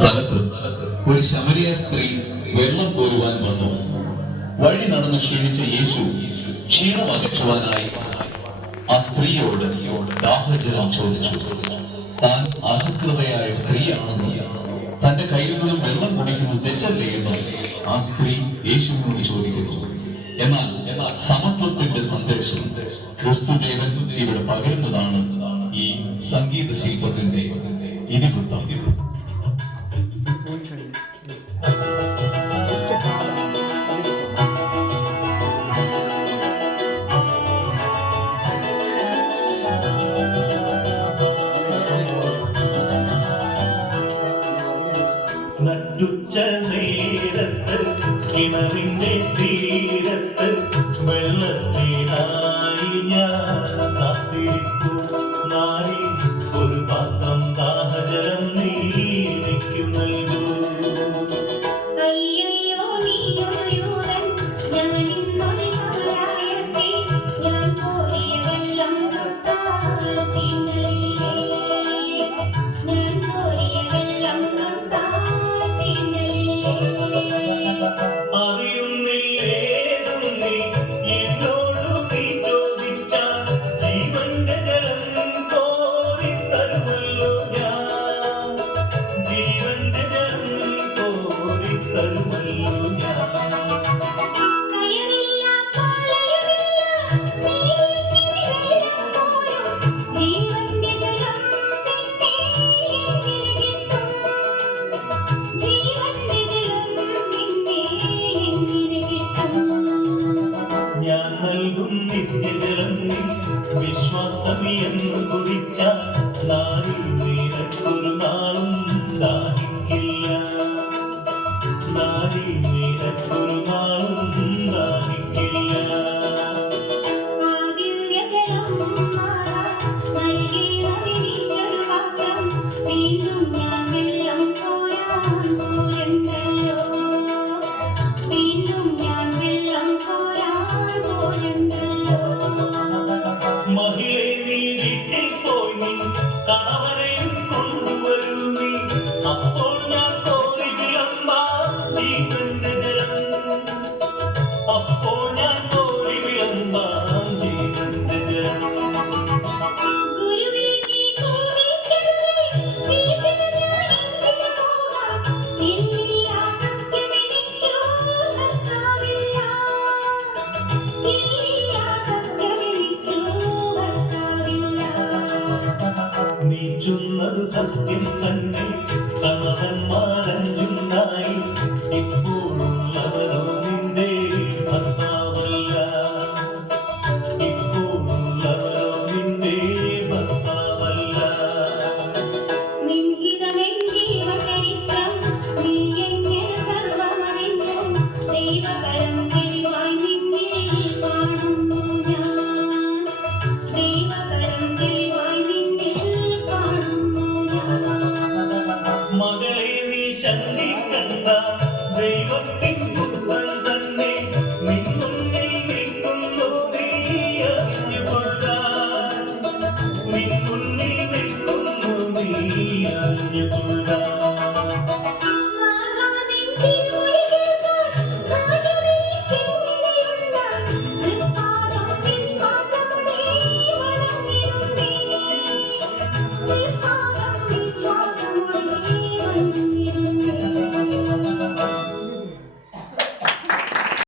സ്ഥലത്ത് ഒരു ശമരിയ സ്ത്രീ വെള്ളം കോരുവാൻ വന്നു. വഴി നടന്ന് ക്ഷീണിച്ച യേശു ക്ഷീണം അകറ്റുവാനായി ആ സ്ത്രീയോട് ദാഹജലം ചോദിച്ചു. താൻ അസകൃതയായ സ്ത്രീയാണെന്നും തന്റെ കയ്യിൽ നിന്നും വെള്ളം കുടിക്കുന്നത് തെറ്റല്ലേ എന്നും ആ സ്ത്രീ യേശുവിനോട് ചോദിക്കുന്നു. എന്നാൽ സമത്വത്തിന്റെ സന്ദേശം ക്രിസ്തുദേവൻ ഇവിടെ പകരുന്നതാണ് ഈ സംഗീത ശില്പത്തിന്റെ ഇതിവൃത്തം. നട്ടുച്ച നേരത്ത് കിണറിന്റെ തീരത്ത് വെള്ളത്തിനായി ഞാൻ കാത്തിരിക്കൂ. നാരി ഒരു പാത്രം ദാഹജലം നീ എനിക്ക് നൽകൂ. ഞാൻ നൽകും നിത്യജലം നീ വിശ്വാസമിയെന്ന് കുടിച്ച നാരി നിനക്കൊരു നാളും ദാഹിക്കില്ല. നാരി നിനക്കൊരു നാളും ദാഹിക്കില്ല. മഹിളെ നീ വീട്ടിൽ പോയി നീ കണവരെയും കൊണ്ടുവരൂ നീ. അപ്പോൾ ഞാൻ കോരി വിളമ്പാം ജീവന്റെ ജലം. അപ്പോൾ ഞാൻ കോരി വിളമ്പാം ജീവന്റെ ജലം. നീ ചൊന്നത് സത്യം തന്നെ കണവന്മാർ